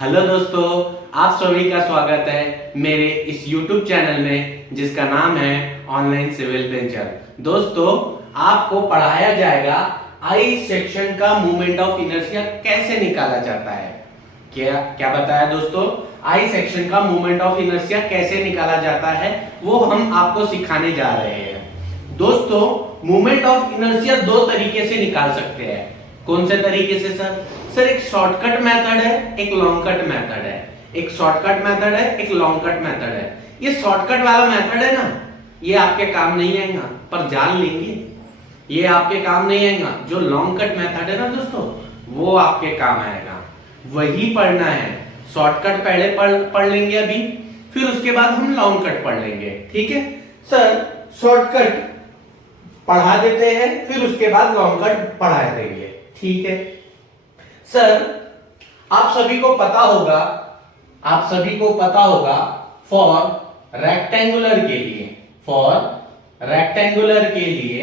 Hello दोस्तों, आप सभी का स्वागत है मेरे इस YouTube चैनल में जिसका नाम है ऑनलाइन सिविल वेंचर। दोस्तों, आपको पढ़ाया जाएगा आई सेक्शन का मोमेंट ऑफ इनर्शिया कैसे निकाला जाता है। क्या क्या बताया दोस्तों? आई सेक्शन का मोमेंट ऑफ इनर्शिया कैसे निकाला जाता है वो हम आपको सिखाने जा रहे हैं। दोस्तों, मोमेंट ऑफ इनर्शिया दो तरीके से निकाल सकते हैं। कौन से तरीके से सर? सर, एक शॉर्टकट मेथड है, एक लॉन्ग कट मेथड है। एक शॉर्टकट मेथड है, एक लॉन्ग कट मेथड है। ये शॉर्टकट वाला मेथड है ना, ये आपके काम नहीं आएगा, पर जान लेंगे ये आपके काम नहीं आएगा। जो लॉन्ग कट मेथड है ना दोस्तों, वो आपके काम आएगा, वही पढ़ना है। शॉर्टकट पहले पढ़ लेंगे अभी, फिर उसके बाद हम लॉन्ग कट पढ़ लेंगे, ठीक है सर? शॉर्टकट पढ़ा देते हैं, फिर उसके बाद लॉन्ग कट पढ़ा देंगे, ठीक है सर? आप सभी को पता होगा फॉर रेक्टेंगुलर के लिए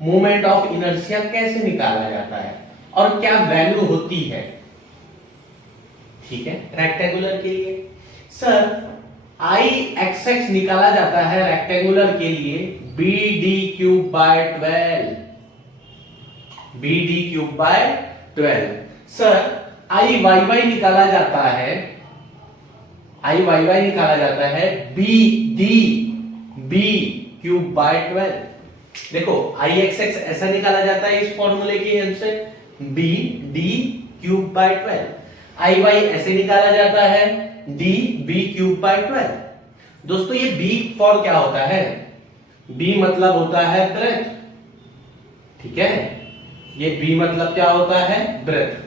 मोमेंट ऑफ इनर्शिया कैसे निकाला जाता है और क्या वैल्यू होती है, ठीक है? रेक्टेंगुलर के लिए सर आई एक्स निकाला जाता है रेक्टेंगुलर के लिए B D cube by 12। Sir I Y Y निकाला जाता है बी क्यूब बाय 12। देखो, आई एक्स एक्स ऐसा निकाला जाता है इस फॉर्मूले की हेल्प से, B D cube by 12। I Y ऐसे निकाला जाता है डी बी क्यूब बाय 12। दोस्तों, ये बी फॉर क्या होता है? बी मतलब होता है ब्रेथ, ठीक है? ये बी मतलब क्या होता है? ब्रेथ।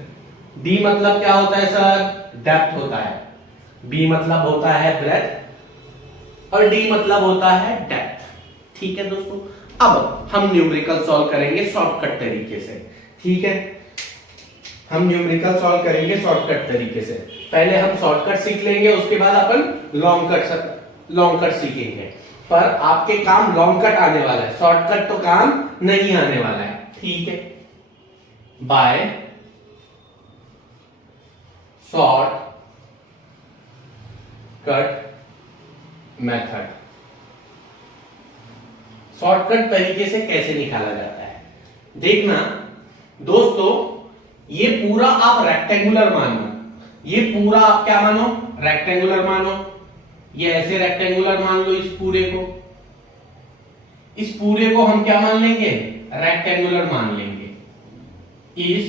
डी मतलब क्या होता है सर? डेप्थ होता है। बी मतलब होता है ब्रेथ और डी मतलब होता है डेप्थ, ठीक है दोस्तों? अब हम न्यूमेरिकल सॉल्व करेंगे शॉर्टकट तरीके से, ठीक है? हम न्यूमेरिकल सॉल्व करेंगे शॉर्टकट तरीके से। पहले हम शॉर्टकट सीख लेंगे, उसके बाद अपन लॉन्ग कट सीखेंगे। पर आपके काम लॉन्ग कट आने वाला है, शॉर्टकट तो काम नहीं आने वाला है, ठीक है? By short cut method, shortcut तरीके से कैसे निकाला जाता है देखना दोस्तों। ये पूरा आप रेक्टेंगुलर मानो, ये पूरा आप क्या मानो? रेक्टेंगुलर मानो। ये ऐसे रेक्टेंगुलर मान लो, इस पूरे को हम क्या मान लेंगे? रेक्टेंगुलर मान लेंगे। इस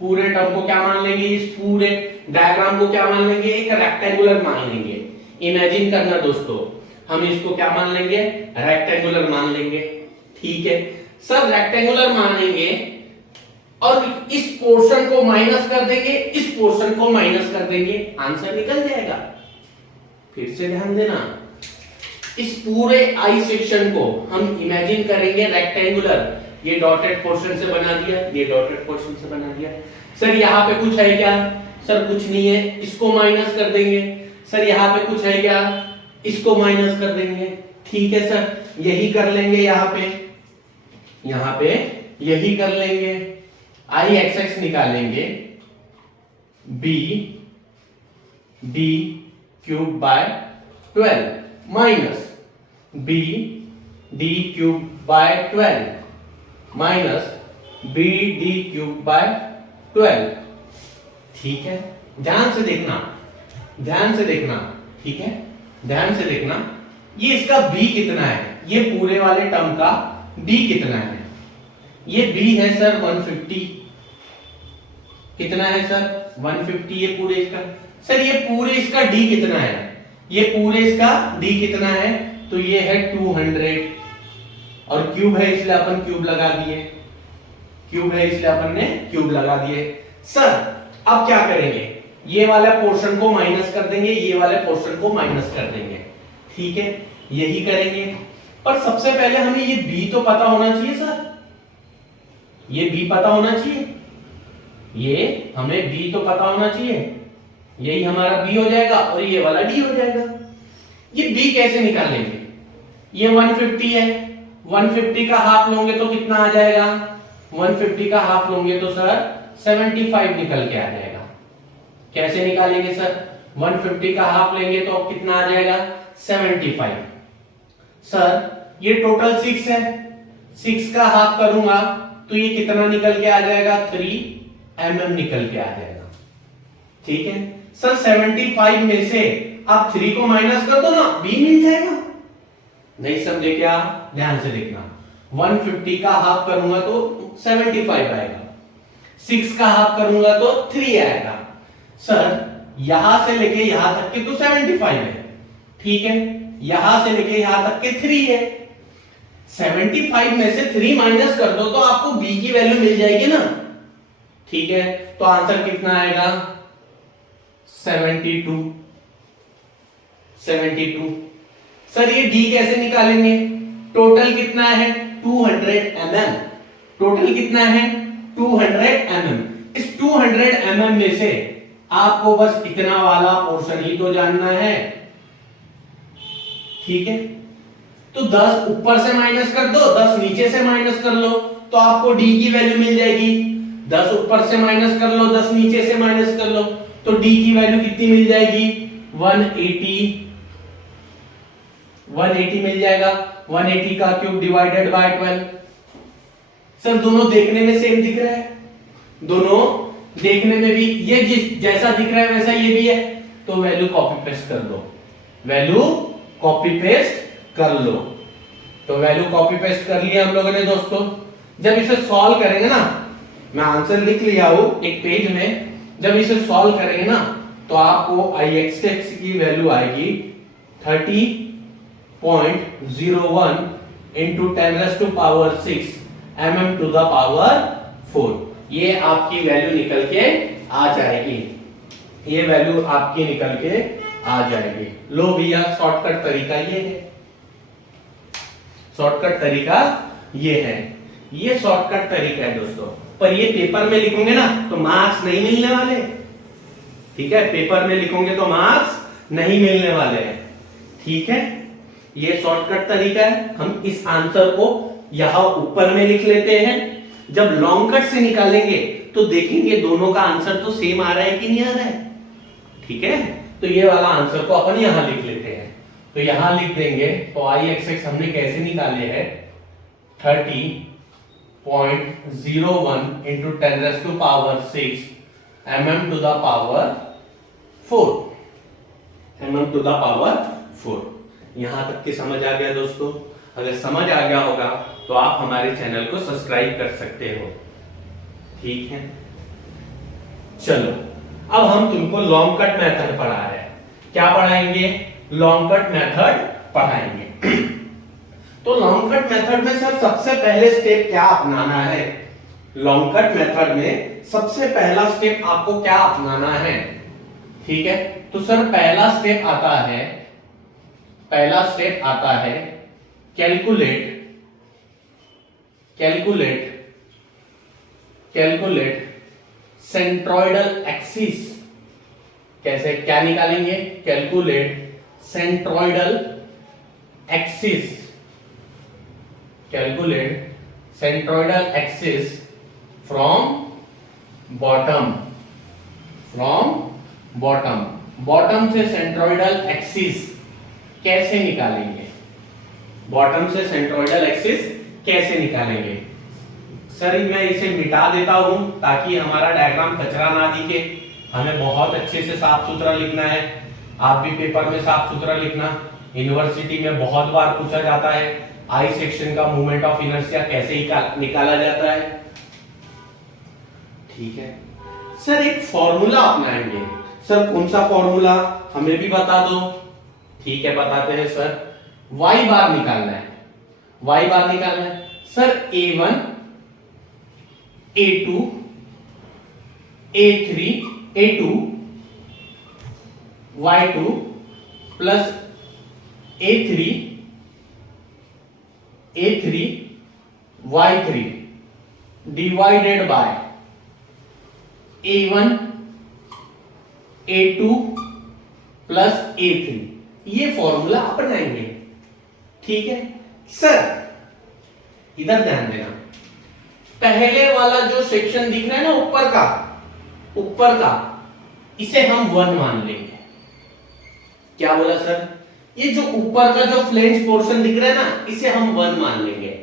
पूरे टर्म को क्या मान लेंगे? इस पूरे डायग्राम को क्या मान लेंगे? एक रेक्टेंगुलर मान लेंगे। इमेजिन करना दोस्तों, हम इसको क्या मान लेंगे? रेक्टेंगुलर मान लेंगे, ठीक है सर? रेक्टेंगुलर मानेंगे और इस पोर्शन को माइनस कर देंगे, इस पोर्शन को माइनस कर देंगे, आंसर निकल जाएगा। फिर से ध्यान देना, इस पूरे आई सेक्शन को हम इमेजिन करेंगे रेक्टेंगुलर। ये डॉटेड पोर्शन से बना दिया, ये डॉटेड पोर्शन से बना दिया। सर यहां पे कुछ है क्या? सर कुछ नहीं है, इसको माइनस कर देंगे। सर यहां पे कुछ है क्या? इसको माइनस कर देंगे, ठीक है सर? यही कर लेंगे, यहां पे यही कर लेंगे। आई एक्स एक्स निकालेंगे B D cube by 12 minus B D cube by 12 minus B D cube by 12, ठीक है? ध्यान से देखना, ठीक है? ध्यान से देखना, ये इसका b कितना है? ये पूरे वाले टर्म का b कितना है? ये b है सर 150। कितना है सर? 150। ये पूरे इसका सर, ये पूरे इसका d कितना है? ये पूरे इसका d कितना है? तो ये है 200 और क्यूब है इसलिए अपन क्यूब लगा दिए। सर अब क्या करेंगे? ये वाला पोर्शन को माइनस कर देंगे, ये वाले पोर्शन को माइनस कर देंगे, ठीक है? यही करेंगे। पर सबसे पहले हमें ये b तो पता होना चाहिए सर, ये b पता होना चाहिए, ये हमें b तो पता होना चाहिए। यही हमारा b हो जाएगा और ये वाला d हो जाएगा। ये b कैसे निकालेंगे? ये 150 है, 150 का हाफ लोगे तो कितना आ जाएगा? 150 का हाफ लोगे तो सर 75 निकल के आ जाएगा। कैसे निकालेंगे सर? 150 का हाफ लेंगे तो कितना आ जाएगा? 75। सर ये टोटल 6 है, 6 का हाफ करूंगा तो ये कितना निकल के आ जाएगा? 3 mm निकल के आ जाएगा। ठीक है सर, 75 में से आप 3 को माइनस कर दो ना, b मिल जाएगा। नहीं समझे क्या? ध्यान से देखना, 150 का हाफ करूंगा तो 75 आएगा, 6 का हाफ करूंगा तो 3 आएगा। सर यहां से लेके यहां तक के तो 75 है, ठीक है, यहां से लेके यहां तक के 3 है। 75 में से 3 माइनस कर दो तो आपको b की वैल्यू मिल जाएगी ना। ठीक है, तो आंसर कितना आएगा? 72। सर ये d कैसे निकालेंगे? टोटल कितना है? 200 mm। टोटल कितना है? 200 mm। इस 200 mm में से आपको बस इतना वाला पोर्शन ही तो जानना है। ठीक है, तो 10 ऊपर से माइनस कर दो, 10 नीचे से माइनस कर लो तो आपको d की वैल्यू मिल जाएगी। 10 ऊपर से माइनस कर लो, 10 नीचे से माइनस कर लो तो d की वैल्यू कितनी मिल जाएगी? 180 मिल जाएगा। 180 का क्यूब डिवाइडेड बाय 12। सर दोनों देखने में सेम दिख रहा है, दोनों देखने में भी ये जैसा दिख रहा है वैसा ये भी है, तो वैल्यू कॉपी पेस्ट कर दो, वैल्यू कॉपी पेस्ट कर लो। तो वैल्यू कॉपी पेस्ट कर लिया हम लोगों ने दोस्तों। जब इसे सॉल्व करेंगे ना, मैं आंसर लिख लिया हूं एक पेज में, जब इसे सॉल्व करेंगे ना तो आपको Ixx की वैल्यू आएगी 30.01 into 10⁻⁶ mm to the power 4। ये आपकी वैल्यू निकल के आ जाएगी, ये वैल्यू आपकी निकल के आ जाएगी। लो भैया, शॉर्टकट तरीका ये है, शॉर्टकट तरीका ये है, ये शॉर्टकट तरीका है दोस्तों। पर ये पेपर में लिखोगे ना तो मार्क्स नहीं मिलने वाले। ठीक है, पेपर में लिखोगे तो मार्क्स नहीं मिलने वाले हैं। ठीक है, ये शॉर्टकट तरीका है। हम इस आंसर को यहां ऊपर में लिख लेते हैं, जब लॉन्ग कट से निकालेंगे तो देखेंगे दोनों का आंसर तो सेम आ रहा है कि नहीं आ रहा है। ठीक है, तो ये वाला आंसर को अपन यहां लिख लेते हैं, तो यहां लिख देंगे। तो Ixx हमने कैसे निकाले हैं? 30.01 into 10⁻⁶ mm to the power 4, mm to the power 4। यहां तक की समझ आ गया दोस्तों? अगर समझ आ गया होगा तो आप हमारे चैनल को सब्सक्राइब कर सकते हो। ठीक है, चलो अब हम तुमको लॉन्ग कट मेथड पढ़ा रहे हैं। क्या पढ़ाएंगे? लॉन्ग कट मेथड पढ़ाएंगे। तो लॉन्ग कट मेथड में सर सबसे पहले स्टेप क्या अपनाना है? लॉन्ग कट मेथड में सबसे पहला स्टेप आपको क्या अपनाना है? ठीक है, तो सर पहला स्टेप आता है कैलकुलेट सेंट्रोइडल एक्सिस। कैसे, क्या निकालेंगे? Calculate centroidal axis from bottom से सेंट्रोइडल एक्सिस कैसे निकालेंगे? बॉटम से सेंट्रोइडल एक्सिस कैसे निकालेंगे? सर मैं इसे मिटा देता हूं ताकि हमारा डायग्राम कचरा ना दिखे। हमें बहुत अच्छे से साफ सुथरा लिखना है, आप भी पेपर में साफ सुथरा लिखना। यूनिवर्सिटी में बहुत बार पूछा जाता है आई सेक्शन का मोमेंट ऑफ इनर्शिया कैसे निकाला जाता है। ठीक है सर, एक फॉर्मूला अपनाएंगे। सर कौन सा फॉर्मूला, हमें भी बता दो। ठीक है, बताते हैं सर। y बार निकालना है sir. A1 A2 A3 A2 Y2 plus A3 Y3 divided by A1 A2 plus A3। ये फॉर्मूला अपनाएंगे। ठीक है सर, इधर ध्यान देना। पहले वाला जो सेक्शन दिख रहा है ना ऊपर का, इसे हम 1 मान लेंगे। क्या बोला सर? ये जो ऊपर का जो फ्लेंज पोर्शन दिख रहा है ना, इसे हम 1 मान लेंगे,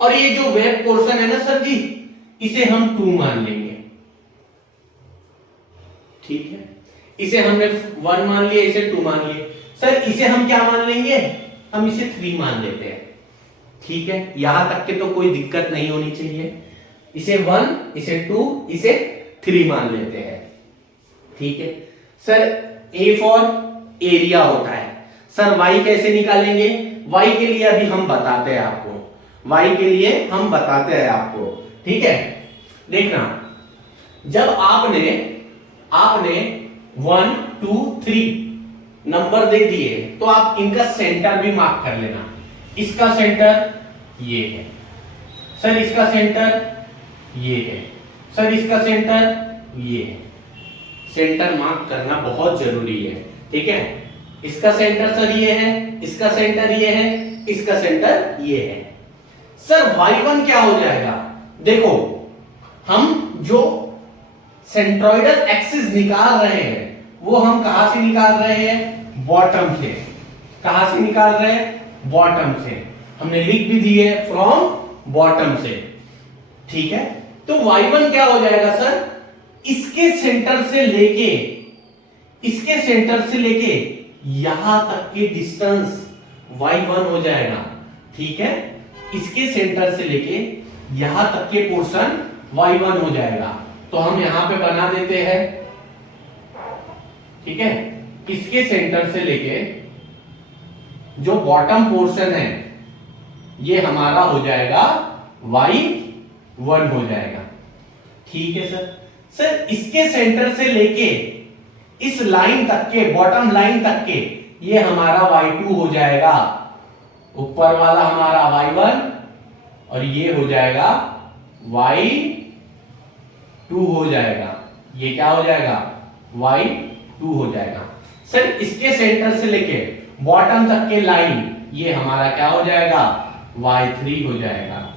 और ये जो वेब पोर्शन है ना सर जी, इसे हम 2 मान लेंगे। ठीक है, इसे हमने 1 मान लिया, इसे 2 मान लिया। सर इसे हम क्या मान लेंगे? हम इसे 3 मान लेते हैं। ठीक है, यहां तक के तो कोई दिक्कत नहीं होनी चाहिए। इसे 1, इसे 2, इसे 3 मान लेते हैं। ठीक है सर, ए फॉर एरिया होता है। सर वाई कैसे निकालेंगे? वाई के लिए अभी हम बताते हैं आपको, वाई के लिए हम बताते हैं आपको। ठीक है, देखना, जब आपने 1 2 3 नंबर दे दिए तो आप इनका सेंटर भी मार्क कर लेना। इसका सेंटर ये है सर, इसका सेंटर ये है सर, इसका सेंटर ये है। सेंटर मार्क करना बहुत जरूरी है। ठीक है, इसका सेंटर सर ये है, इसका सेंटर ये है, इसका सेंटर ये है। सर y1 क्या हो जाएगा? देखो, हम जो सेंट्रोइडल एक्सिस निकाल रहे हैं वो हम कहां से निकाल रहे हैं? बॉटम से। कहां से निकाल रहे हैं? बॉटम से। हमने लिख भी दिए फ्रॉम बॉटम से। ठीक है, तो y1 क्या हो जाएगा सर? इसके सेंटर से लेके, इसके सेंटर से लेके यहां तक की डिस्टेंस y1 हो जाएगा। ठीक है, इसके सेंटर से लेके यहां तक के पोर्शन y1 हो जाएगा। तो हम यहां पे बना देते हैं। ठीक है, इसके सेंटर से लेके जो बॉटम पोर्शन है ये हमारा हो जाएगा y1 हो जाएगा। ठीक है सर। सर इसके सेंटर से लेके इस लाइन तक के, बॉटम लाइन तक के, ये हमारा y2 हो जाएगा। ऊपर वाला हमारा y1 और ये हो जाएगा y2 हो जाएगा। ये क्या हो जाएगा? y2 हो जाएगा। सर इसके सेंटर से लेके बॉटम तक के लाइन ये हमारा क्या हो जाएगा? y3 हो जाएगा।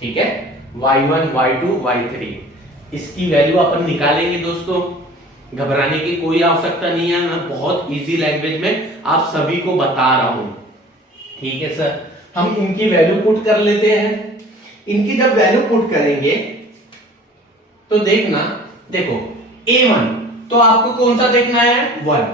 ठीक है, y1 y2 y3, इसकी वैल्यू अपन निकालेंगे दोस्तों। घबराने की कोई आवश्यकता नहीं है, मैं बहुत इजी लैंग्वेज में आप सभी को बता रहा हूं। ठीक है सर, हम इनकी वैल्यू पुट कर लेते हैं। इनकी जब वैल्यू पुट करेंगे तो देखना, देखो A1 तो आपको कौन सा देखना है? 1।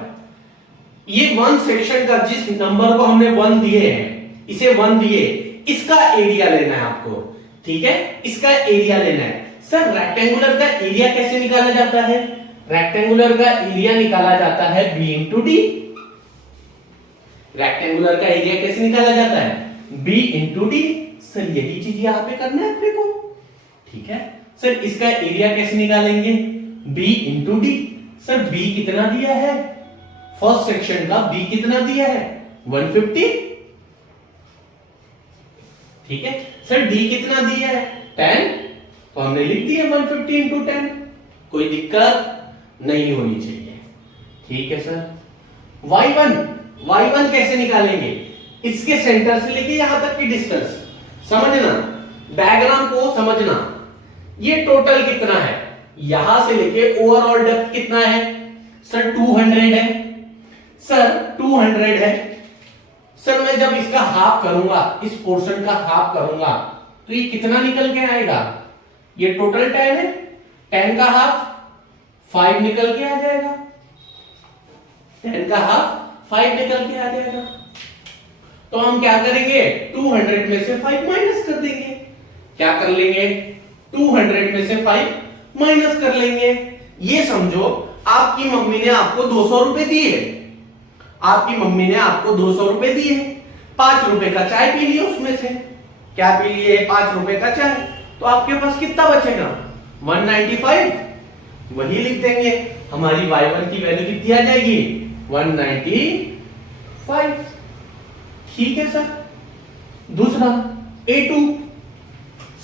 ये 1 सेक्शन का जिस नंबर को हमने 1 दिए हैं, इसे 1 दिए, इसका एरिया लेना है आपको। ठीक है, इसका एरिया लेना है। सर रेक्टेंगुलर का एरिया कैसे निकाला जाता है? रेक्टेंगुलर का एरिया निकाला जाता है b इंटू डी। रेक्टेंगुलर का एरिया कैसे निकाला जाता है? b into D. सर यही चीज यहाँ पे करना है अपने को। ठीक है सर, इसका एरिया कैसे निकालेंगे? b into D. Sir b कितना दिया है? फर्स्ट सेक्शन का b कितना दिया है? 150। ठीक है सर, d कितना दिया है? 10, तो हमने लिख दिया 150 इंटू 10। कोई दिक्कत नहीं होनी चाहिए। ठीक है सर, y1 कैसे निकालेंगे? इसके सेंटर से लेके यहां तक की डिस्टेंस समझना, डायग्राम को समझना। ये टोटल कितना है? यहां से लेके ओवरऑल डेप्थ कितना है? सर 200 है। सर 200 है। सर मैं जब इसका हाफ करूंगा, इस पोर्शन का हाफ करूंगा, तो ये कितना निकल के आएगा? ये टोटल 10 है, 10 का हाफ 5 निकल के आ जाएगा। 10 का हाफ 5 निकल के आ जाएगा। तो हम क्या करेंगे? 200 में से 5 माइनस कर देंगे। क्या कर लेंगे? 200 में से 5 माइनस कर लेंगे। ये समझो आपकी मम्मी ने आपको 200 रुपए दिए। आपकी मम्मी ने आपको 200 रुपए दिए, 5 रुपए का चाय पी लिया उसमें से। क्या पी लिए? 5 रुपए का चाय। तो आपके पास कितना बचेगा? 195। वही लिख देंगे। हमारी y1 की वैल्यू कितनी आ जाएगी? 195। ठीक है सर। दूसरा A2।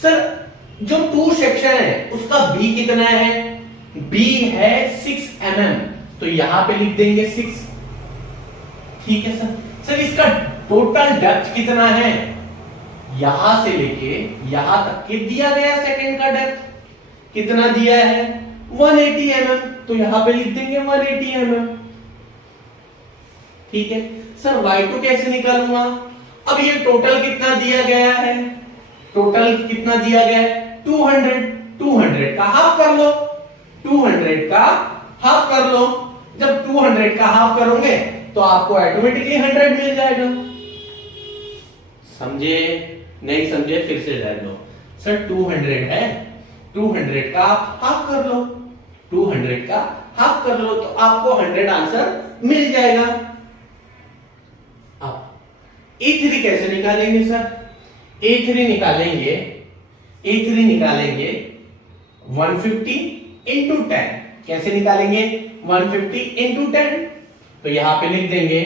सर जो 2 सेक्शन है उसका b कितना है? b है 6 mm, तो यहां पे लिख देंगे 6। ठीक है सर। सर इसका टोटल डेप्थ कितना है? यहां से लेके यहां तक के दिया गया सेकंड का डेप्थ कितना दिया है? 180 mm। तो यहां पे लिख देंगे 180 mm। ठीक है सर, y2 कैसे निकालूंगा? अब ये टोटल कितना दिया गया है? टोटल कितना दिया गया है? 200। 200 का हाफ कर लो, 200 का हाफ कर लो। जब 200 का हाफ करोगे तो आपको ऑटोमेटिकली 100 मिल जाएगा। समझे? नहीं समझे? फिर से डाल लो। सर 200 है, 200 का हाफ कर लो, 200 का हाफ कर लो तो आपको 100 आंसर मिल जाएगा। अब A3 कैसे निकालेंगे सर? A3 निकालेंगे, A3 निकालेंगे 150 इंटू 10। कैसे निकालेंगे? 150 इंटू 10। तो यहां पे लिख देंगे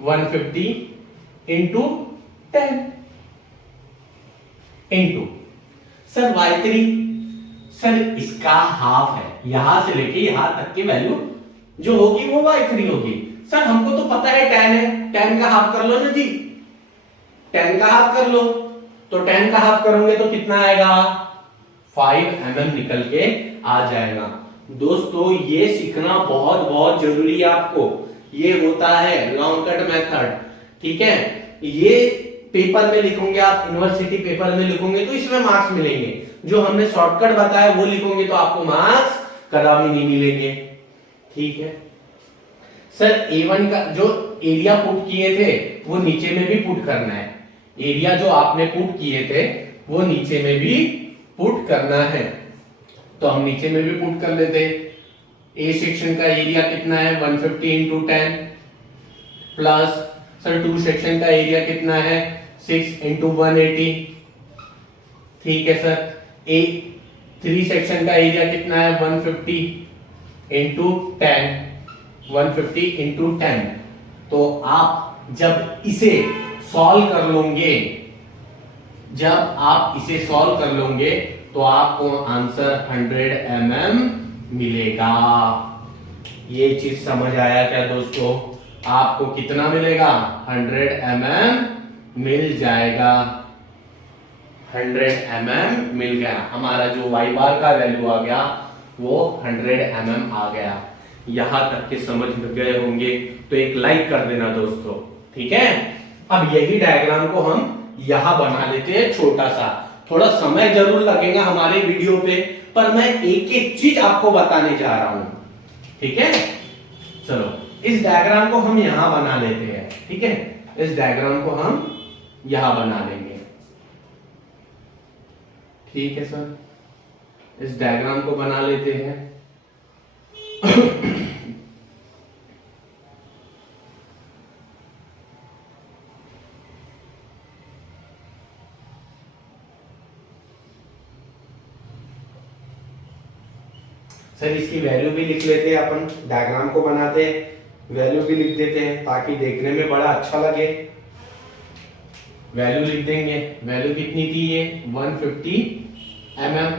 150 into 10 into sir y3। Sir इसका हाफ है, यहां से लेके यहां तक की वैल्यू जो होगी वो y3 होगी। सर हमको तो पता है 10 है, 10 का हाफ कर लो ना जी, 10 का हाफ कर लो। तो 10 का हाफ करोगे तो कितना आएगा? 5 mm निकल के आ जाएगा। दोस्तों ये सीखना बहुत बहुत जरूरी है आपको। ये होता है लॉन्ग कट मेथड। ठीक है, ये पेपर में लिखोगे आप, यूनिवर्सिटी पेपर में लिखोगे तो इसमें मार्क्स मिलेंगे। जो हमने शॉर्टकट बताया वो लिखोगे तो आपको मार्क्स कदापि नहीं मिलेंगे। ठीक है सर, A1 का जो एरिया पुट किए थे वो नीचे में भी पुट करना है। एरिया जो आपने पुट किए थे वो नीचे में भी पुट करना है। तो हम नीचे में भी पुट कर लेते। ए सेक्शन का एरिया कितना है? 150 इंटू 10 प्लस सर 2 सेक्शन का एरिया कितना है? 6 इंटू 180। ठीक है सर, ए 3 सेक्शन का एरिया कितना है? 150 इंटू 10, 150 इंटू 10। तो आप जब इसे सॉल्व कर लोगे, जब आप इसे सॉल्व कर लोगे तो आपको आंसर 100 mm मिलेगा। ये चीज समझ आया क्या दोस्तों? आपको कितना मिलेगा? 100 mm मिल जाएगा। 100 mm मिल गया। हमारा जो y बार का वैल्यू आ गया वो 100 mm आ गया। यहां तक के समझ गए होंगे तो एक लाइक कर देना दोस्तों। ठीक है, अब यही डायग्राम को हम यहां बना लेते हैं छोटा सा। थोड़ा समय जरूर लगेगा हमारे वीडियो पे, पर मैं एक एक चीज आपको बताने जा रहा हूं। ठीक है, चलो इस डायग्राम को हम यहां बना लेते हैं। ठीक है, इस डायग्राम को हम यहां बना लेंगे। ठीक है सर, इस डायग्राम को बना लेते हैं। सर इसकी वैल्यू भी लिख लेते हैं अपन, डायग्राम को बनाते हैं वैल्यू भी लिख देते हैं ताकि देखने में बड़ा अच्छा लगे। वैल्यू लिख देंगे। वैल्यू कितनी थी? ये 150 mm।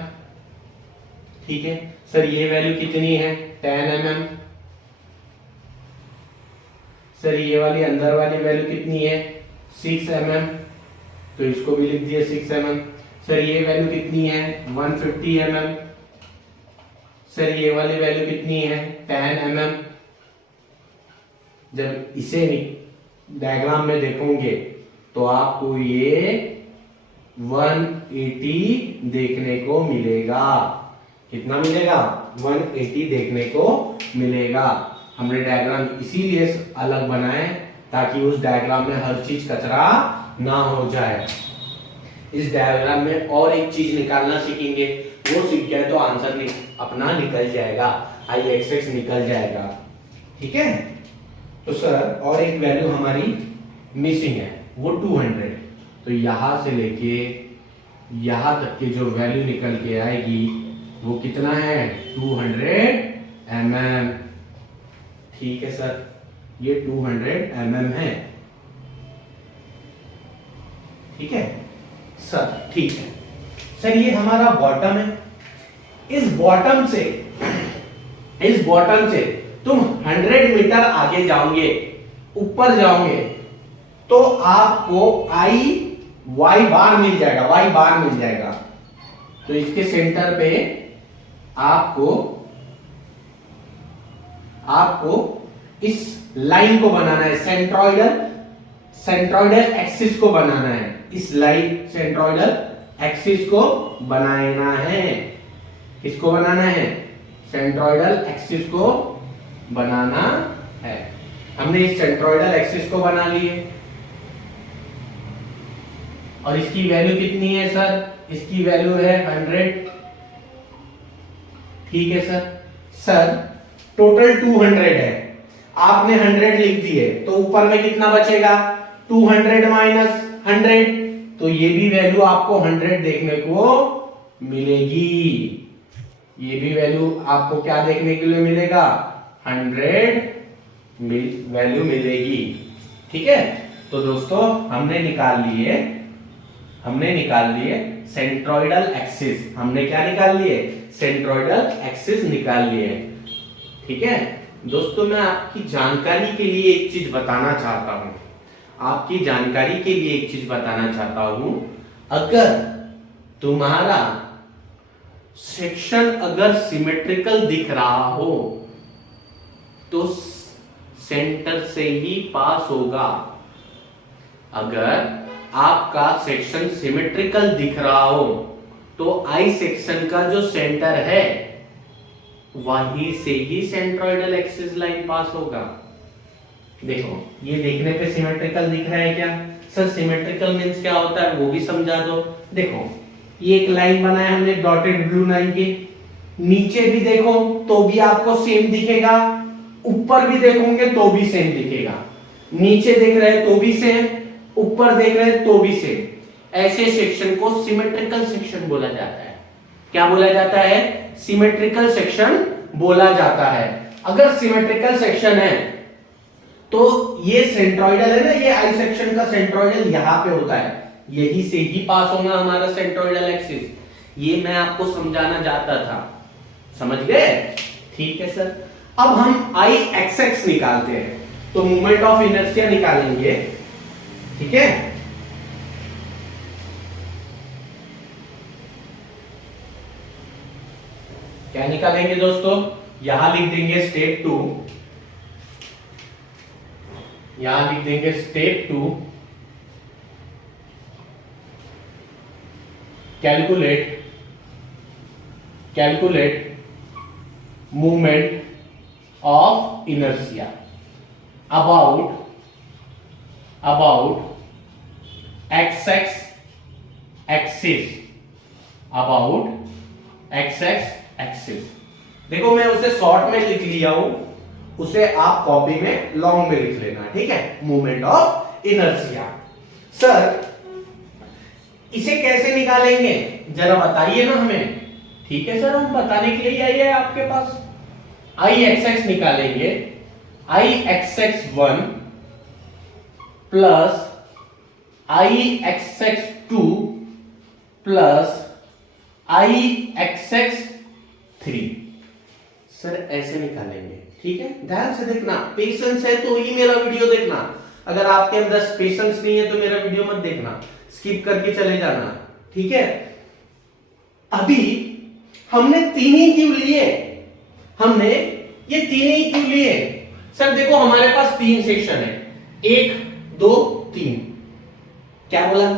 ठीक है सर, ये वैल्यू कितनी है? 10 mm। सर ये वाली अंदर वाली वैल्यू कितनी है? 6 mm। तो इसको भी लिख दिया 6 mm। सर ये वैल्यू कितनी है? 150 mm। सर ये वाली वैल्यू कितनी है? 10 mm। जब इसे डायग्राम में देखोगे तो आपको ये 180 देखने को मिलेगा। कितना मिलेगा? 180 देखने को मिलेगा। हमने डायग्राम इसीलिए अलग बनाए ताकि उस डायग्राम में हर चीज कचरा ना हो जाए। इस डायग्राम में और एक चीज निकालना सीखेंगे, वो सीख गए तो आंसर अपना निकल जाएगा, आई एक्स निकल जाएगा। ठीक है, तो सर और एक वैल्यू हमारी मिसिंग है, वो 200। तो यहां से लेके यहां तक की जो वैल्यू निकल के आएगी वो कितना है? 200 mm। ठीक है सर, ये 200 mm है। ठीक है सर, ठीक है सर, ये हमारा बॉटम है। इस बॉटम से तुम 100 मीटर आगे जाओगे, ऊपर जाओगे तो आपको y बार मिल जाएगा। तो इसके सेंटर पे आपको आपको इस लाइन को बनाना है, सेंट्रोइडल एक्सिस को बनाना है, इस लाइन सेंट्रोइडल एक्सिस को बनाना है। किसको बनाना है? सेंट्रोइडल एक्सिस को बनाना है। हमने इस सेंट्रोइडल एक्सिस को बना लिए और इसकी वैल्यू कितनी है सर? इसकी वैल्यू है 100। ठीक है सर। सर टोटल 200 है, आपने 100 लिख दिए तो ऊपर में कितना बचेगा? 200 माइनस 100, तो ये भी वैल्यू आपको 100 देखने को मिलेगी। ये भी वैल्यू आपको क्या देखने के लिए मिलेगा? 100 वैल्यू मिलेगी। ठीक है, तो दोस्तों हमने निकाल लिए सेंट्रोइडल एक्सिस। हमने क्या निकाल लिए? सेंट्रोइडल एक्सिस निकाल लिए। ठीक है दोस्तों, मैं आपकी जानकारी के लिए एक चीज बताना चाहता हूं। अगर तुम्हारा सेक्शन अगर सिमेट्रिकल दिख रहा हो तो सेंटर से ही पास होगा। अगर आपका सेक्शन सिमेट्रिकल दिख रहा हो तो आई सेक्शन का जो सेंटर है वहीं से ही सेंट्रोइडल एक्सिस लाइन पास होगा। देखो ये देखने पे सिमेट्रिकल दिख रहा है क्या? सर सिमेट्रिकल मींस क्या होता है वो भी समझा दो। देखो ये एक लाइन बनाया हमने डॉटेड ब्लू लाइन की, नीचे भी देखो तो भी आपको सेम दिखेगा, ऊपर भी देखोगे तो भी सेम दिखेगा। नीचे देख रहे हैं तो भी सेम, ऊपर देख रहे हैं तो भी सेम। ऐसे सेक्शन को सिमेट्रिकल सेक्शन बोला जाता है। क्या बोला जाता है? सिमेट्रिकल सेक्शन बोला जाता है। अगर सिमेट्रिकल सेक्शन है तो ये सेंट्रोइडल है ना, ये आई सेक्शन का सेंट्रोइडल यहां पे होता है, यही से ही पास होगा हमारा सेंट्रोइडल एक्सिस। ये मैं आपको समझाना चाहता था, समझ गए? ठीक है सर। अब हम आई एक्स निकालते हैं, तो मोमेंट ऑफ इनर्शिया निकालेंगे। ठीक है, क्या निकालेंगे दोस्तों? यहां लिख देंगे स्टेप 2, यहां लिख देंगे step 2। Calculate movement of inertia about x axis. देखो मैं उसे शॉर्ट में लिख लिया हूं, उसे आप कॉपी में लॉन्ग में लिख लेना। ठीक है, मूवमेंट ऑफ इनर्शिया। सर इसे कैसे निकालेंगे जरा बताइए ना हमें। ठीक है सर, हम बताने के लिए आई है आपके पास। आई एक्स निकालेंगे, आई एक्स 1 प्लस आई एक्स 2 प्लस आई एक्स 3। सर ऐसे निकालेंगे। ठीक है, ध्यान से देखना, पेशेंस है तो ही मेरा वीडियो देखना। अगर आपके अंदर पेशेंस नहीं है तो मेरा वीडियो मत देखना, स्किप करके चले जाना। ठीक है, अभी हमने तीन ही क्यों लिए? सर देखो हमारे पास 3 सेक्शन है, 1 2 3। क्या बोला?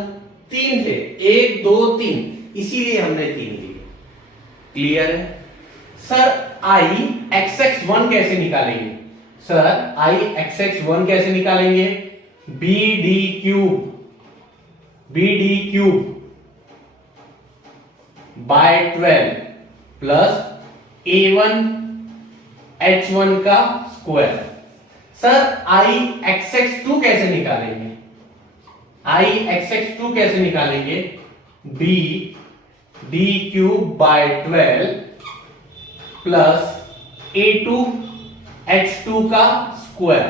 3 थे, 1 2 3, इसीलिए हमने 3 लिए। क्लियर है? सर आई एक्स 1 कैसे निकालेंगे? सर आई एक्स 1 कैसे निकालेंगे? B D cube by 12 plus A1 H1 का स्क्वायर। सर आई एक्स 2 कैसे निकालेंगे? B D cube by 12 plus A2 H2 का स्क्वायर।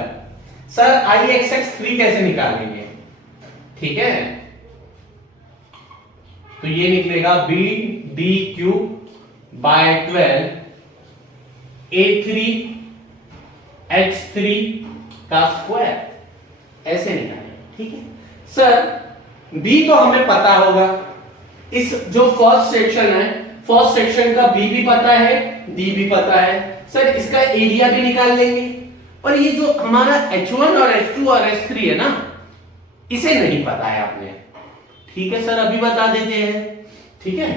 सर आई एक्स 3 कैसे निकालेंगे? ठीक है, तो ये निकलेगा B D cube by 12 A3 H3 का स्क्वायर। ऐसे निकालेंगे। ठीक है सर, बी तो हमें पता होगा। इस जो फर्स्ट सेक्शन है, फर्स्ट सेक्शन का बी भी पता है, डी भी पता है। सर इसका एरिया भी निकाल लेंगे। और ये जो हमारा H1 और H2 और H3 है ना, इसे नहीं पता है आपने। ठीक है सर, अभी बता देते हैं। ठीक है,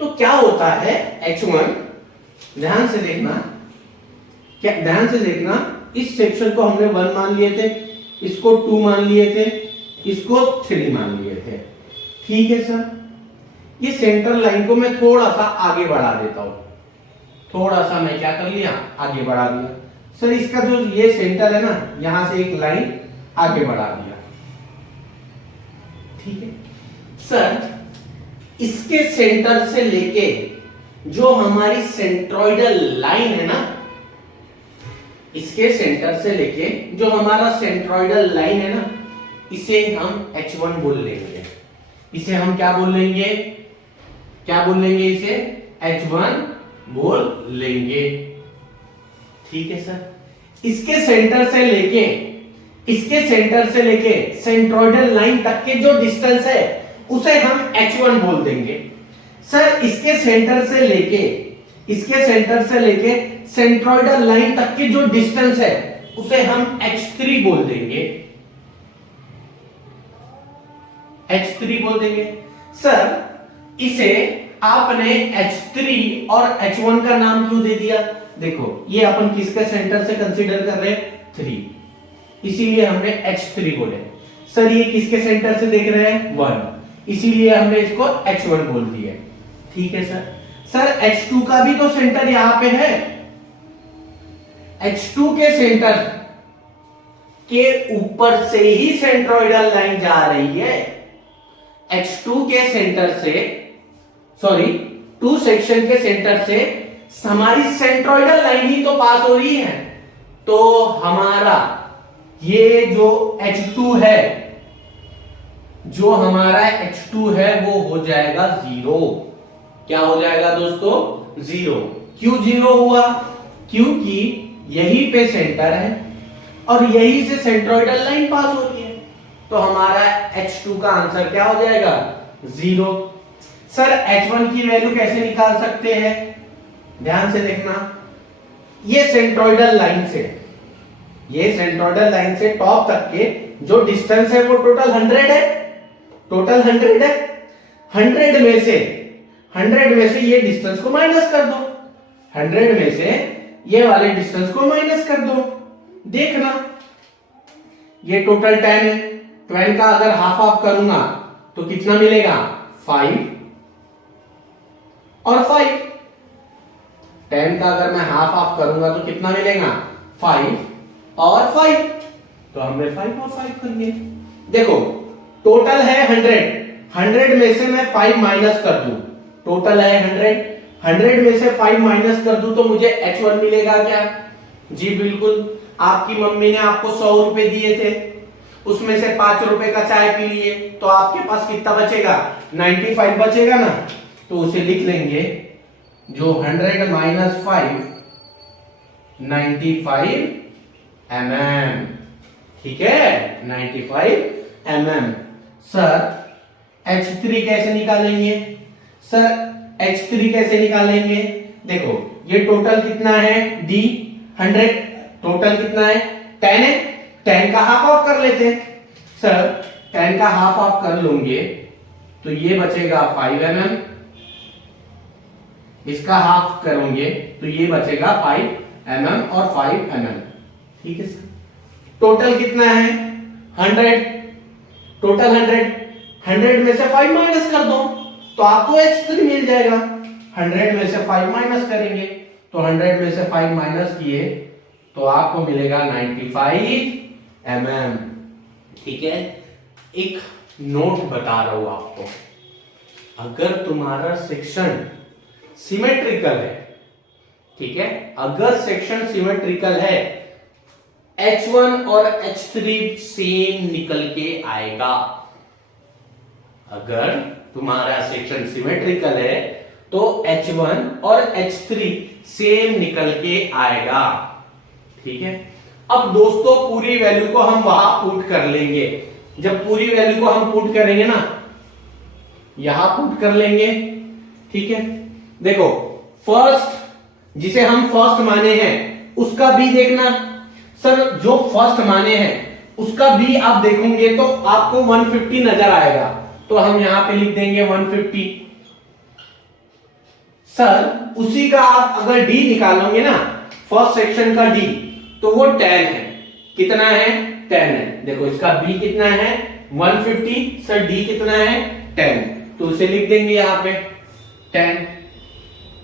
तो क्या होता है H1, ध्यान से देखना, क्या ध्यान से देखना, इस सेक्शन को हमने 1 मान लिए थे, इसको 2 मान लिए थे, इसको 3 मान लिए थे। ठीक है सर, ये सेंट्रल लाइन को मैं थोड़ा सा आगे बढ़ा देता हूं, थोड़ा सा मैं क्या कर लिया, आगे बढ़ा दिया। सर इसका जो ये सेंटर है ना, यहां से एक लाइन आगे बढ़ा दिया। ठीक है सर, इसके सेंटर से लेके जो हमारी सेंट्रोइडल लाइन है ना, इसके सेंटर से लेके जो हमारा सेंट्रोइडल लाइन है ना, इसे हम H1 बोल लेंगे। इसे हम क्या बोल लेंगे, क्या बोल लेंगे, इसे H1 बोल लेंगे। ठीक है सर, इसके सेंटर से लेके सेंट्रोइडल लाइन तक के जो डिस्टेंस है उसे हम H1 बोल देंगे। सर इसके सेंटर से लेके सेंट्रोइडल लाइन तक की जो डिस्टेंस है उसे हम H3 बोल देंगे, H3 बोल देंगे। सर इसे आपने H3 और H1 का नाम क्यों दे दिया? देखो ये अपन किसके सेंटर से कंसीडर कर रहे हैं, 3, इसीलिए हमने H3 बोले। सर ये किसके सेंटर से देख रहे हैं, 1, इसीलिए हमने इसको H1 बोल दिया। ठीक है सर, सर H2 का भी तो सेंटर यहां पे है, H2 के सेंटर के ऊपर से ही सेंट्रोइडल लाइन जा रही है। H2 के सेंटर से, सॉरी 2 सेक्शन के सेंटर से हमारी सेंट्रोइडल लाइन ही तो पास हो रही है। तो हमारा ये जो H2 है, जो हमारा H2 है वो हो जाएगा 0। क्या हो जाएगा दोस्तों, 0। क्यों 0 हुआ? क्योंकि यहीं पे सेंटर है और यहीं से सेंट्रोइडल लाइन पास हो रही है, तो हमारा H2 का आंसर क्या हो जाएगा, 0। सर H1 की वैल्यू कैसे निकाल सकते हैं, ध्यान से देखना। ये सेंट्रोइडल लाइन से टॉप तक के जो डिस्टेंस है वो टोटल 100 है, टोटल 100 है। 100 में से ये डिस्टेंस को माइनस कर दो, 100 में से ये वाले डिस्टेंस को माइनस कर दो। देखना ये टोटल 10 है, 12 का अगर हाफ ऑफ करूंगा तो कितना मिलेगा, 5 और 5। 10 का अगर मैं हाफ ऑफ करूंगा तो कितना मिलेगा, 5 और 5, तो हमने 5 और 5 कर दिए। देखो टोटल है 100 में से मैं 5 माइनस कर दूं, टोटल है 100 में से 5 माइनस कर दूं तो मुझे H1 मिलेगा क्या? जी बिल्कुल, आपकी मम्मी ने आपको 100 रुपए दिए थे, उसमें से 5 रुपए का चाय पी लिए, तो आपके पास कितना बचेगा, 95 बचेगा ना। तो उसे लिख लेंगे, जो 100 माइनस 5, 95 mm। ठीक है, 95 mm। सर H3 कैसे निकालेंगे, सर H3 कैसे निकालेंगे? देखो ये टोटल कितना है, D 100, टोटल कितना है, 10 है, 10 का हाफ ऑफ कर लेते हैं। सर 10 का हाफ ऑफ कर लूंगे तो ये बचेगा 5 mm, इसका हाफ करोगे तो ये बचेगा 5 mm और 5 mm। ठीक है सर, टोटल कितना है 100, टोटल 100 में से 5 माइनस कर दो तो आपको H3 मिल जाएगा। 100 में से 5 माइनस करेंगे तो 100 में से 5 माइनस किए तो आपको मिलेगा 95 mm। ठीक है, एक नोट बता रहा हूं आपको, अगर तुम्हारा सेक्शन सिमेट्रिकल है, ठीक है, अगर सेक्शन सिमेट्रिकल है, H1 और H3 सेम निकल के आएगा। अगर तुम्हारा सेक्शन सिमेट्रिकल है तो H1 और H3 सेम निकल के आएगा। ठीक है, अब दोस्तों पूरी वैल्यू को हम वहां पुट कर लेंगे। जब पूरी वैल्यू को हम पुट करेंगे ना, यहां पुट कर लेंगे, ठीक है, देखो फर्स्ट जिसे हम फर्स्ट माने हैं उसका बी देखना। सर जो फर्स्ट माने हैं उसका बी आप देखोगे तो आपको 150 नजर आएगा, तो हम यहां पे लिख देंगे 150। सर उसी का आप अगर डी निकालोगे ना, फर्स्ट सेक्शन का डी, तो वो 10 है। कितना है? 10 है। देखो इसका बी कितना है? 150। सर डी कितना है? 10, तो उसे लिख देंगे यहां पे 10।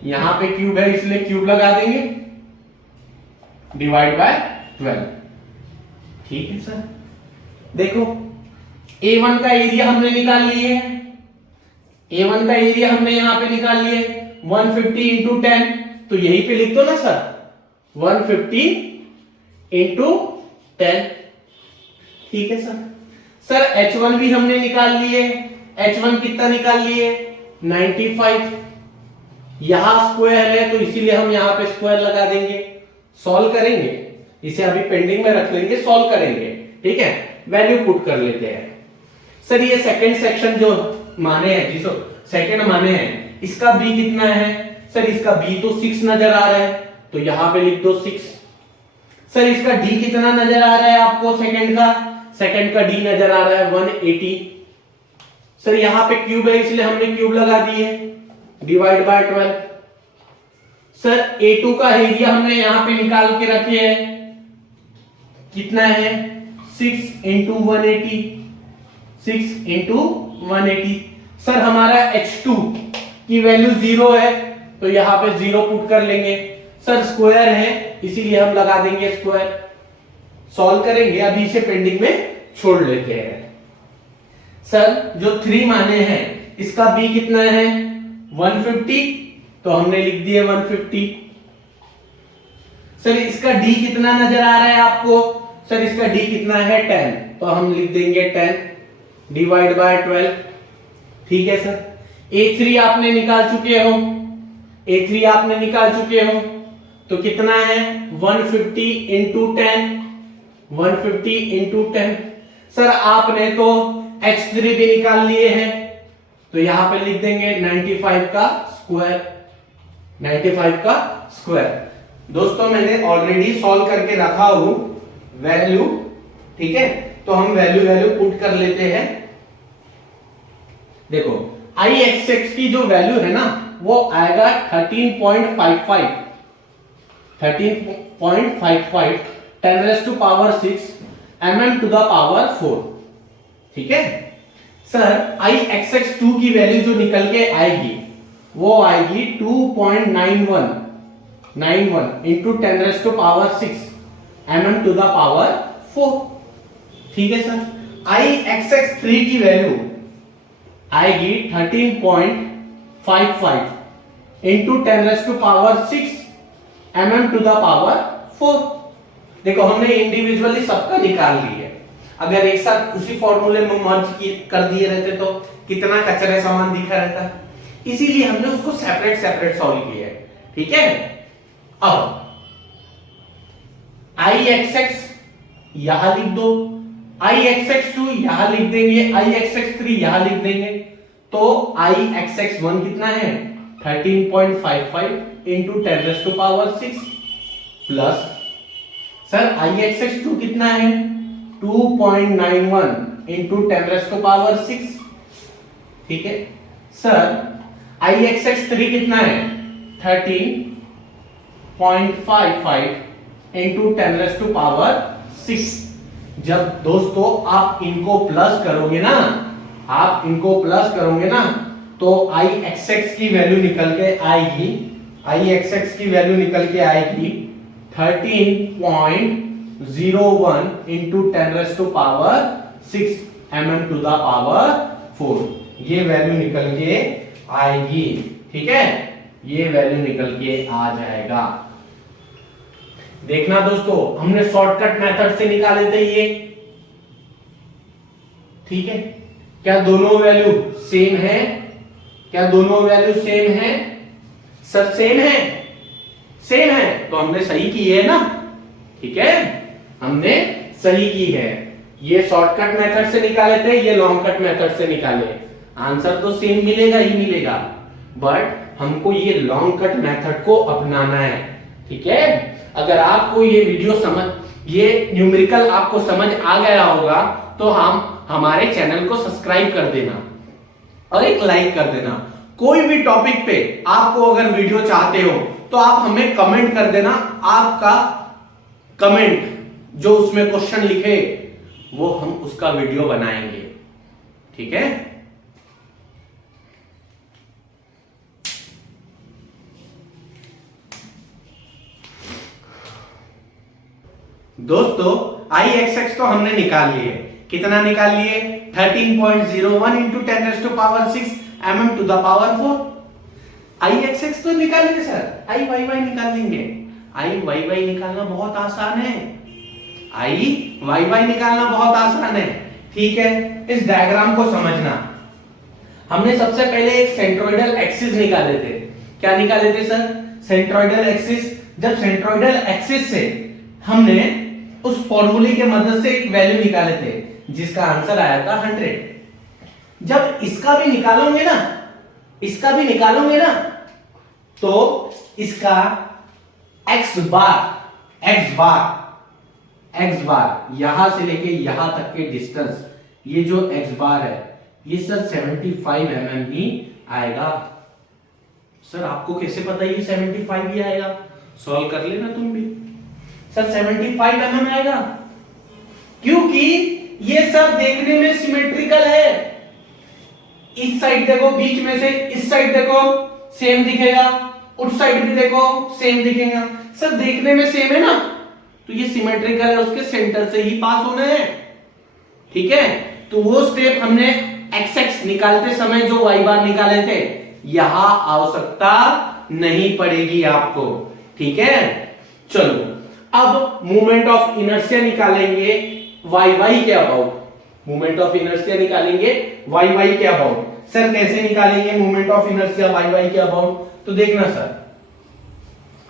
यहां पे क्यूब है इसलिए क्यूब लगा देंगे, डिवाइड बाय 12। ठीक है सर, देखो A1 का एरिया हमने निकाल लिए है। A1 का एरिया हमने यहां पे निकाल लिए 150 इंटू 10, तो यहीं पे लिख दो ना सर, 150 इंटू 10। ठीक है सर। सर H1 भी हमने निकाल लिए। H1 कितना निकाल लिए? 95। यहां स्क्वायर है तो इसीलिए हम यहां पे स्क्वायर लगा देंगे। सॉल्व करेंगे, इसे अभी पेंडिंग में रख लेंगे, सॉल्व करेंगे। ठीक है, वैल्यू पुट कर लेते हैं। सर ये सेकंड सेक्शन जो माने हैं, जिसको सेकंड माने हैं, इसका बी कितना है? सर इसका बी तो 6 नजर आ रहा है, तो यहां पे लिख दो 6। सर इसका डी कितना नजर आ रहा है आपको? सेकंड का, सेकंड का डी नजर आ रहा है 180। सर यहां पे क्यूब है इसलिए हमने क्यूब लगा दी है, डिवाइड बाय 12। सर A2 का एरिया हमने यहां पे निकाल के रखे हैं, कितना है? 6 इंटू 180। 6 इंटू 180। सर हमारा H2 की वैल्यू 0 है, तो यहां पे 0 पुट कर लेंगे। सर स्क्वायर है इसीलिए हम लगा देंगे स्क्वायर। सॉल्व करेंगे, अभी इसे पेंडिंग में छोड़ लेते हैं। सर जो 3 माने हैं इसका बी कितना है? 150, तो हमने लिख दिए 150। सर इसका डी कितना नजर आ रहा है आपको? सर इसका डी कितना है? 10, तो हम लिख देंगे 10 डिवाइड बाय 12। ठीक है सर। A3 आपने निकाल चुके हो, A3 आपने निकाल चुके हो, तो कितना है? 150 इंटू 10। 150 इंटू 10। सर आपने तो H3 भी निकाल लिए हैं, तो यहां पे लिख देंगे 95 का स्क्वायर। 95 का स्क्वायर। दोस्तों मैंने ऑलरेडी सॉल्व करके रखा हूं वैल्यू, ठीक है, तो हम वैल्यू पुट कर लेते हैं। देखो Ixx की जो वैल्यू है ना वो आएगा 13.55 10 raised to power 6 mm to the power 4। ठीक है सर, Ixx2 की वैल्यू जो निकल के आएगी वो आएगी 2.91 into 10 raised to power 6 mm to the power 4। ठीक है सर, Ixx3 की वैल्यू आएगी 13.55 into 10 raised to power 6 mm to the power 4। देखो हमने इंडिविजुअली सबका निकाल लिया। अगर एक साथ उसी फॉर्मूले में मर्ज कर दिए रहते तो कितना कचरे सामान दिखा रहता, इसीलिए हमने उसको सेपरेट सेपरेट सॉल्व किया है। ठीक है, अब Ixx यहां लिख दो, Ixx2 यहां लिख देंगे, Ixx3 यहां लिख देंगे, तो Ixx1 कितना है? 13.55 into 10 raised to power 6 plus sir Ixx2 कितना है? 2.91 इंटू 10 raised to power 6। ठीक है सर, Ixx3 कितना है? 13.55 इंटू 10 raised to power 6। जब दोस्तों आप इनको प्लस करोगे ना, तो Ixx की वैल्यू निकल के आएगी, Ixx की वैल्यू निकल के आएगी 13.01 into 10 raised to power 6 mm to the power 4। ये वैल्यू निकल के आएगी। ठीक है, ये वैल्यू निकल के आ जाएगा। देखना दोस्तों, हमने शॉर्टकट मेथड से निकाले थे ये। ठीक है, क्या दोनों वैल्यू सेम है? सर सेम है, तो हमने सही की है ना। ठीक है, हमने सही की है। ये शॉर्टकट मेथड से निकाले थे, ये लॉन्ग कट मेथड से निकाले, आंसर तो सेम मिलेगा ही मिलेगा। बट हमको ये लॉन्ग कट मेथड को अपनाना है, ठीक है। अगर आपको ये वीडियो समझ, ये न्यूमेरिकल आपको समझ आ गया होगा तो हम हमारे चैनल को सब्सक्राइब कर देना और एक लाइक कर देना। कोई भी टॉपिक पे आपको अगर वीडियो चाहते हो तो आप हमें कमेंट कर देना। आपका कमेंट जो उसमें क्वेश्चन लिखे वो हम उसका वीडियो बनाएंगे, ठीक है। दोस्तों IXX तो हमने निकाल लिए, कितना निकाल लिए 13.01 into 10⁻⁶ mm to the power 4। IXX तो निकाल लिए सर, IYY निकाल लेंगे। IYY निकालना बहुत आसान है, IYY निकालना बहुत आसान है, ठीक है। इस डायग्राम को समझना, हमने सबसे पहले एक सेंट्रोइडल एक्सिस निकाले थे। क्या निकाले थे सर? Centroidal axis. जब सेंट्रोइडल एक्सिस से हमने उस फॉर्मूले के मदद से एक वैल्यू निकाले थे जिसका आंसर आया था 100। जब इसका भी निकालोगे ना, इसका भी निकालोगे ना, तो इसका x बार यहां से लेके यहां तक के डिस्टेंस, ये जो x बार है ये सर 75 mm ही आएगा। सर आपको कैसे पता ये 75 ही आएगा? सॉल्व कर लेना तुम भी। सर 75 mm आएगा क्योंकि ये सब देखने में सिमेट्रिकल है। इस साइड देखो, बीच में से इस साइड देखो सेम दिखेगा, उस साइड भी देखो सेम दिखेगा। सर देखने में सेम है ना, तो ये सिमेट्रिकल है, उसके सेंटर से ही पास होना है, ठीक है। तो वो स्टेप हमने XX निकालते समय जो y बार निकाले थे, यहां आवश्यकता नहीं पड़ेगी आपको, ठीक है। चलो अब मोमेंट ऑफ इनर्शिया निकालेंगे YY के अबाउट। मोमेंट ऑफ इनर्शिया निकालेंगे YY के अबाउट। सर कैसे निकालेंगे मोमेंट ऑफ इनर्शिया YY के अबाउट? तो देखना सर,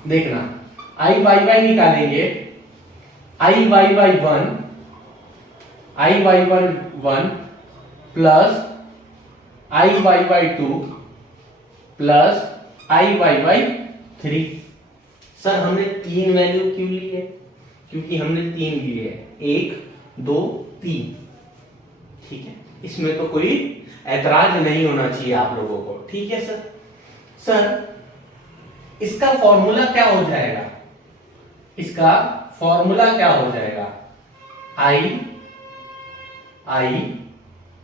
देखना IYY निकालेंगे, IYY1 plus IYY2 plus IYY3। Sir हमने 3 वैल्यू क्यों ली है? क्योंकि हमने 3 लिए है, 1 2 3, ठीक है। इसमें तो कोई ऐतराज नहीं होना चाहिए आप लोगों को, ठीक है सर। सर इसका फॉर्मूला क्या हो जाएगा? इसका फॉर्मूला क्या हो जाएगा?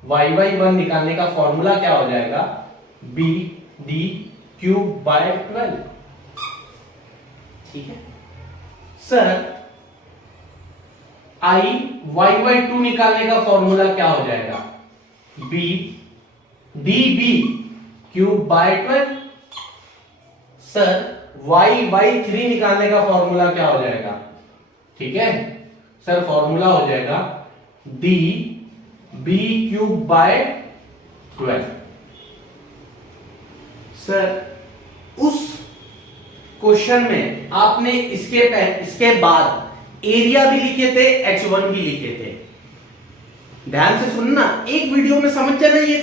YY1 निकालने का फॉर्मूला क्या हो जाएगा? BD³/12, ठीक है। सर IYY2 निकालने का फॉर्मूला क्या हो जाएगा? DB³/12। सर YY3 निकालने का फॉर्मूला क्या हो जाएगा? ठीक है सर, फॉर्मूला हो जाएगा DB³/12। सर उस क्वेश्चन में आपने इसके बाद एरिया भी लिखे थे, H1 भी लिखे थे। ध्यान से सुनना, एक वीडियो में समझ जाना ये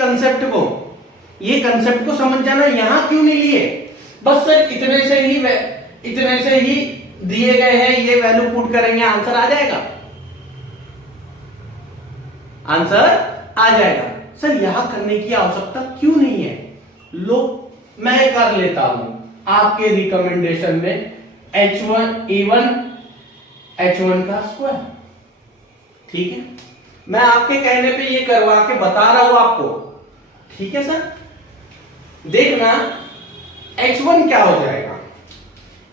कंसेप्ट को समझ जाना। यहां क्यों नहीं लिए? बस सर इतने से ही दिए गए हैं, ये वैल्यू पुट करेंगे आंसर आ जाएगा, आंसर आ जाएगा। सर यहां करने की आवश्यकता क्यों नहीं है? लो मैं कर लेता हूं आपके रिकमेंडेशन में A1 का स्क्वायर, ठीक है। मैं आपके कहने पे ये करवा के बता रहा हूं आपको, ठीक है सर। देखना H1 क्या हो जाएगा?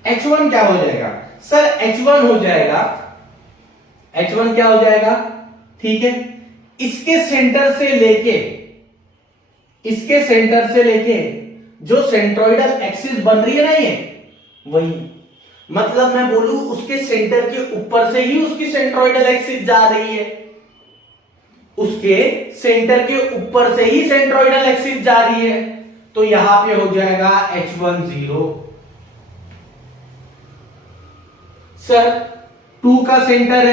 H1 क्या हो जाएगा? सर H1 हो जाएगा, H1 क्या हो जाएगा? ठीक है, इसके सेंटर से लेके जो सेंट्रोइडल एक्सिस बन रही है ना, ये वही, मतलब मैं बोलूं उसके सेंटर के ऊपर से ही उसकी सेंट्रोइडल एक्सिस जा रही है, उसके सेंटर के ऊपर से ही सेंट्रोइडल एक्सिस जा रही है, तो यहां पे हो जाएगा H1 0। सर 2 का सेंटर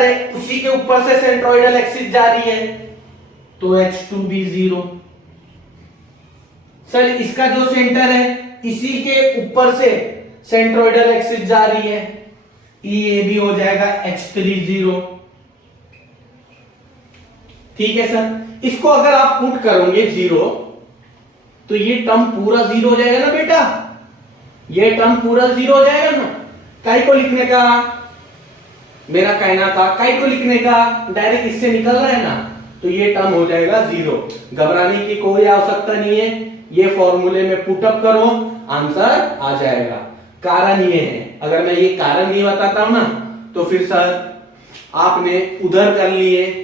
है, उसी के ऊपर से सेंट्रोइडल एक्सिस जा रही है, तो H2 भी 0। सर इसका जो सेंटर है इसी के ऊपर से सेंट्रोइडल एक्सिस जा रही है, ये भी हो जाएगा H30। ठीक है सर, इसको अगर आप पुट करोगे 0 तो ये टर्म पूरा 0 हो जाएगा ना बेटा, ये टर्म पूरा 0 हो जाएगा ना। काई को लिखने का मेरा कहना था, काई को लिखने का डायरेक्ट इससे निकल रहा है ना, तो ये टर्म हो जाएगा 0। घबराने की कोई आवश्यकता नहीं है, ये फॉर्मूले में पुटअप करो, आंसर आ जाएगा। कारण ये है, अगर मैं ये कारण नहीं बताता हूं ना तो फिर सर आपने उधर कर लिए,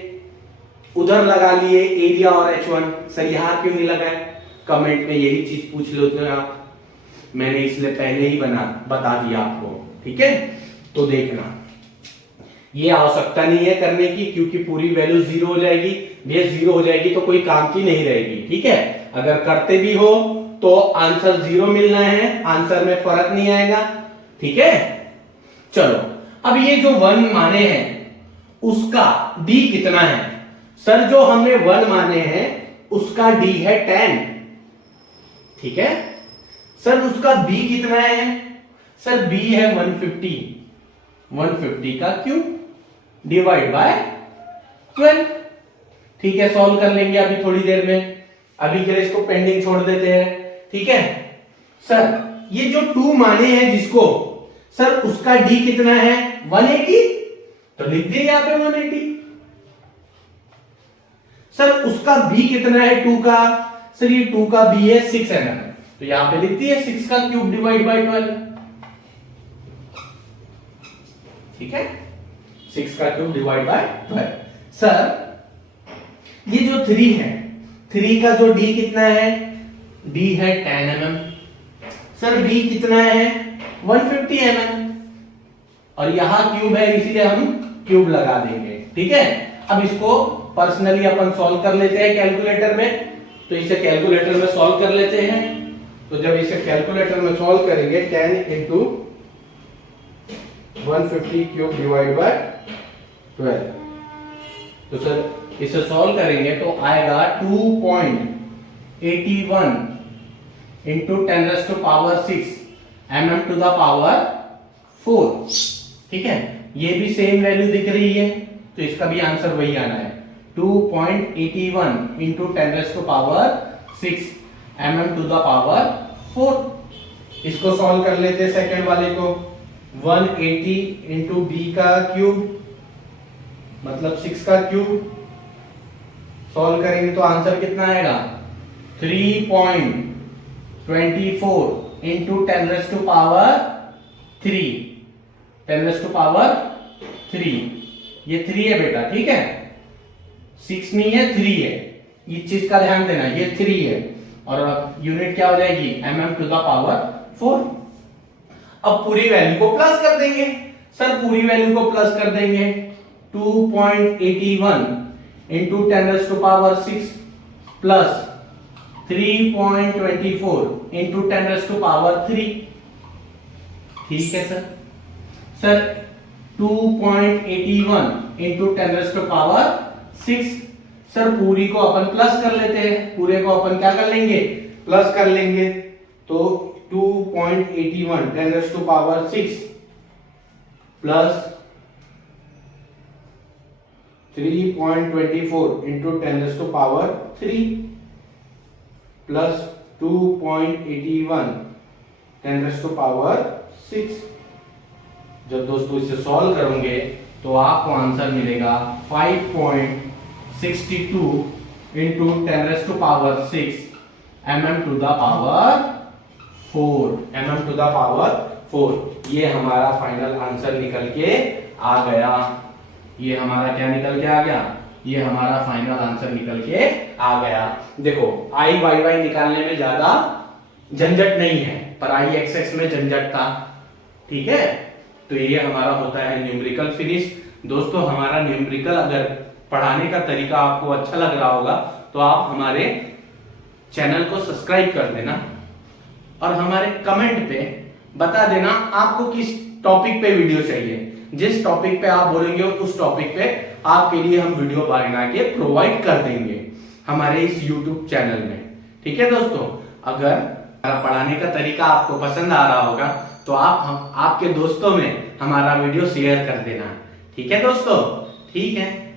उधर लगा लिए एरिया और H1, सर यहां क्यों नहीं लगाए? कमेंट में यही चीज पूछ लो तो आप, मैंने इसलिए पहले ही बता दिया आपको। ठीक है, तो देखना ये आवश्यकता नहीं है करने की, क्योंकि पूरी वैल्यू 0 हो जाएगी। ये 0 हो जाएगी तो कोई काम की नहीं रहेगी। ठीक है, अगर करते भी हो तो आंसर 0 मिलना है, आंसर में फर्क नहीं आएगा। ठीक है, चलो अब ये जो 1 माने हैं उसका d कितना है? सर जो हमने 1 माने हैं उसका d है 10। ठीक है सर, उसका b कितना है? सर b है 150, 150 का क्यूब डिवाइड बाय 12। ठीक है, सॉल्व कर लेंगे अभी थोड़ी देर में, अभी के लिए इसको पेंडिंग छोड़ देते हैं। ठीक है सर, ये जो 2 माने हैं जिसको, सर उसका d कितना है? 180, तो लिख दिए यहां पे 180। सर उसका b कितना है 2 का? सर ये 2 का b है 6 mm, तो यहां पे लिख दिए 6 का क्यूब डिवाइड बाय 12। ठीक है, 6 का क्यूब डिवाइड बाय 12। सर ये जो 3 है, 3 का जो d कितना है? d है 10 mm। सर b कितना है? 150 mm, और यहां क्यूब है इसीलिए हम क्यूब लगा देंगे। ठीक है, अब इसको पर्सनली अपन सॉल्व कर लेते हैं कैलकुलेटर में, तो इसे कैलकुलेटर में सॉल्व कर लेते हैं। तो जब इसे कैलकुलेटर में सॉल्व करेंगे 10 इंटू 150 क्यूब डिवाइड बाय 12, तो सर इसे सॉल्व करेंगे तो आएगा 2.81 into 10⁻⁶ mm to the power 4। ठीक है, ये भी सेम वैल्यू दिख रही है, तो इसका भी आंसर वही आना है 2.81 into 10⁻⁶ mm to the power 4। इसको सॉल्व कर लेते हैं सेकंड वाले को, 180 इंटू b का क्यूब मतलब 6 का क्यूब, सॉल्व करेंगे तो आंसर कितना आएगा? 3.24 इंटू 10⁻3, ये 3 है बेटा। ठीक है, 6 नहीं है 3 है, इस चीज का ध्यान देना, ये 3 है और यूनिट क्या हो जाएगी? mm to the power 4। अब पूरी वैल्यू को प्लस कर देंगे। सर पूरी वैल्यू को प्लस कर देंगे, 2.81 इंटू 10⁻⁶ प्लस 3.24 इंटू 10⁻3। ठीक है सर, सर 2.81 इंटू 10⁻6, सर पूरी को अपन प्लस कर लेते हैं, पूरे को अपन क्या कर लेंगे? प्लस कर लेंगे, तो 2.81 10⁻6 प्लस 3.24 इंटू 10⁻3 प्लस 2.81 10⁻6। जब दोस्तों इसे सॉल्व करोगे तो आपको आंसर मिलेगा 5.62 into 10⁻6 mm to the power 4, mm to the power 4। ये हमारा फाइनल आंसर निकल के आ गया। ये हमारा क्या निकल के आ गया? ये हमारा फाइनल आंसर निकल के आ गया। देखो आई वाई वाई निकालने में ज्यादा झंझट नहीं है, पर आई एक्स एक्स में झंझट था। ठीक है, तो ये हमारा होता है न्यूमेरिकल फिनिश। दोस्तों हमारा न्यूमेरिकल अगर पढ़ाने का तरीका आपको अच्छा लग रहा होगा तो आप हमारे चैनल को सब्सक्राइब कर देना और हमारे कमेंट पे बता देना आपको किस टॉपिक पे वीडियो चाहिए। जिस टॉपिक पे आप बोलेंगे उस टॉपिक पे आपके लिए हम वीडियो बना के प्रोवाइड कर देंगे हमारे इस YouTube चैनल में। ठीक है दोस्तों, अगर हमारा पढ़ाने का तरीका आपको पसंद आ रहा होगा तो आप आपके दोस्तों में हमारा वीडियो शेयर कर देना। ठीक है दोस्तों? ठीक है।